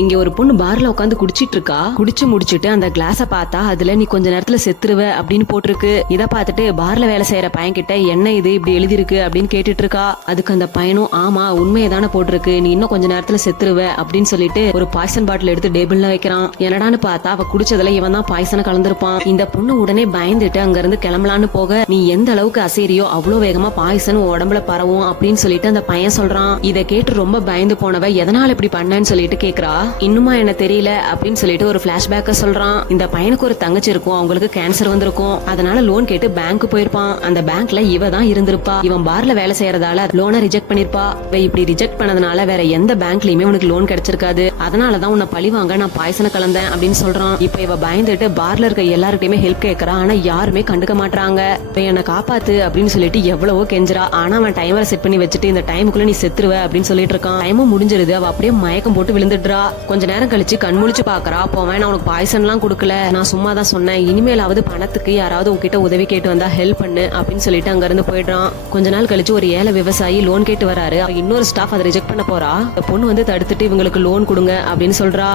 இங்க ஒரு பொண்ணு பார்ல உட்காந்து குடிச்சிட்டு இருக்கா. குடிச்சு முடிச்சிட்டு அந்த கிளாஸ பார்த்தா அதுல நீ கொஞ்ச நேரத்துல செத்துருவ அப்படின்னு போட்டிருக்கு. இத பார்த்துட்டு பார்ல வேலை செய்யற பையன் கிட்ட என்ன இது இப்படி எழுதிருக்கு அப்படின்னு கேட்டுட்டு இருக்கா. அதுக்கு அந்த பையனும் ஆமா உண்மையதானே போட்டிருக்கு, நீ இன்னும் கொஞ்ச நேரத்துல செத்துருவ அப்படின்னு சொல்லிட்டு ஒரு பாய்சன் பாட்டில் எடுத்து டேபிள்ல வைக்கிறான். என்னடான்னு பார்த்தா அவ குடிச்சதுல இவன் தான் பாய்சனை கலந்துருப்பான். இந்த பொண்ணு உடனே பயந்துட்டு அங்க இருந்து கிளம்பலான்னு போக நீ எந்த அளவுக்கு அசைறியோ அவ்வளவு வேகமா பாய்சன் உடம்புல பரவும் அப்படின்னு சொல்லிட்டு அந்த பையன் சொல்றான். இதை கேட்டு ரொம்ப பயந்து போனவ எதனால இப்படி பண்ணேன்னு சொல்லிட்டு கேக்குறா. இன்னுமா என்ன தெரியல அப்படின்னு சொல்லிட்டு ஒரு பிளாஷ்பேக்க சொல்றான். இந்த பையனுக்கு ஒரு தங்கச்சி இருக்கும், அவங்களுக்கு கேன்சர் வந்திருக்கும். அதனால லோன் கேட்டு பேங்க் போயிருப்பான். அந்த பேங்க்ல இவ தான் இருந்திருப்பா. இவன் பார்ல வேலை செய்யறதால லோனை ரிஜெக்ட் பண்ணிருப்பா. இவ இப்படி ரிஜெக்ட் பண்ணதுனால வேற எந்த பேங்க்லயுமே உனக்கு லோன் கிடைச்சிருக்காது. அதனாலதான் உன்னை பழி வாங்க நான் பாய்சனை கலந்தேன் அப்படின்னு சொல்றான். இப்ப இவ பயந்துட்டு பார்ல இருக்க எல்லார்கிட்டயுமே ஹெல்ப் கேட்கறா. ஆனா யாருமே கண்டுக்க மாட்டாங்க. இப்ப என்ன காப்பாத்து அப்படின்னு சொல்லிட்டு எவ்வளவோ கெஞ்சுறா. ஆனா அவன் டைமரை செட் பண்ணி வச்சுட்டு இந்த டைமுக்குள்ள நீ செத்துருவ அப்படின்னு சொல்லிட்டு இருக்கான். டைமும் முடிஞ்சிருது. அவ அப்படியே மயக்கம் போட்டு விழுந்துடுறா. கொஞ்ச நேரம் கழிச்சு கண் முழிச்சு பாக்குறா. போவேன் நான் உனக்கு பாய்சன் எல்லாம் கொடுக்கல, நான் சும்மா தான் சொன்னேன், இனிமேலாவது பணத்துக்கு யாராவது உங்ககிட்ட உதவி கேட்டு வந்தா ஹெல்ப் பண்ணு அப்படின்னு சொல்லிட்டு அங்க இருந்து போயிடுறான். கொஞ்ச நாள் கழிச்சு ஒரு ஏழை விவசாயி லோன் கேட்டு வராரு. இன்னொரு ஸ்டாஃப் அதை ரிஜெக்ட் பண்ண போறா. பொண்ணு வந்து தடுத்துட்டு இவங்களுக்கு லோன் கொடுங்க அப்படின்னு சொல்றா.